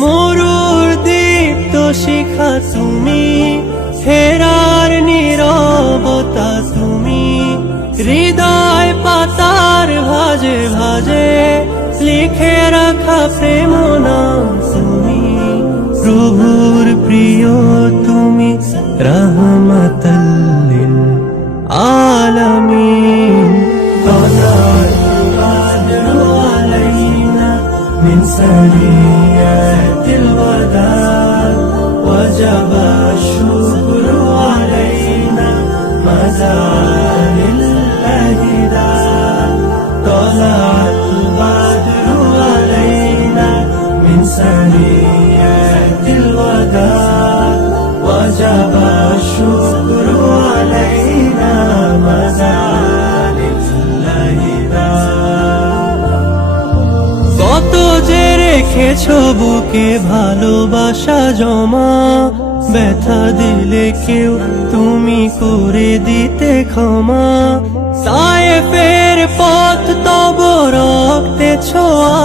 মরুর দীপ্ত শিখা তুমি, হেরার নীরবতা তুমি, হৃদয় পাতার ভাজে ভাজে লিখে রাখা প্রেম নাম তুমি। প্রভুর প্রিয় তুমি, রহমতাল লিল আলামিন। طلعت البدر علينا من ثنيات الوداع، وجب الشكر علينا ما زال الأهداء. طلعت البدر علينا من ثنيات الوداع، وجب الشكر علينا ما زال الأهداء. কত যে রেখেছ বুকে ভালোবাসা জমা, ব্যথা দিলে কেউ তুমি করে দিতে ক্ষমা। তায়েফের পথ তব রক্তে ছোঁয়া,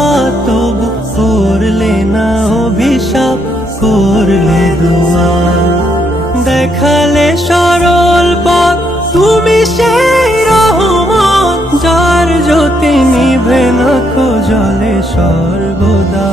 তবু করলে না অভিশাপ, করলে দোয়া। দেখালে সরল পথ তুমি সেই রহমত, যার জ্যোতি নিভে না জলে সর্বদা।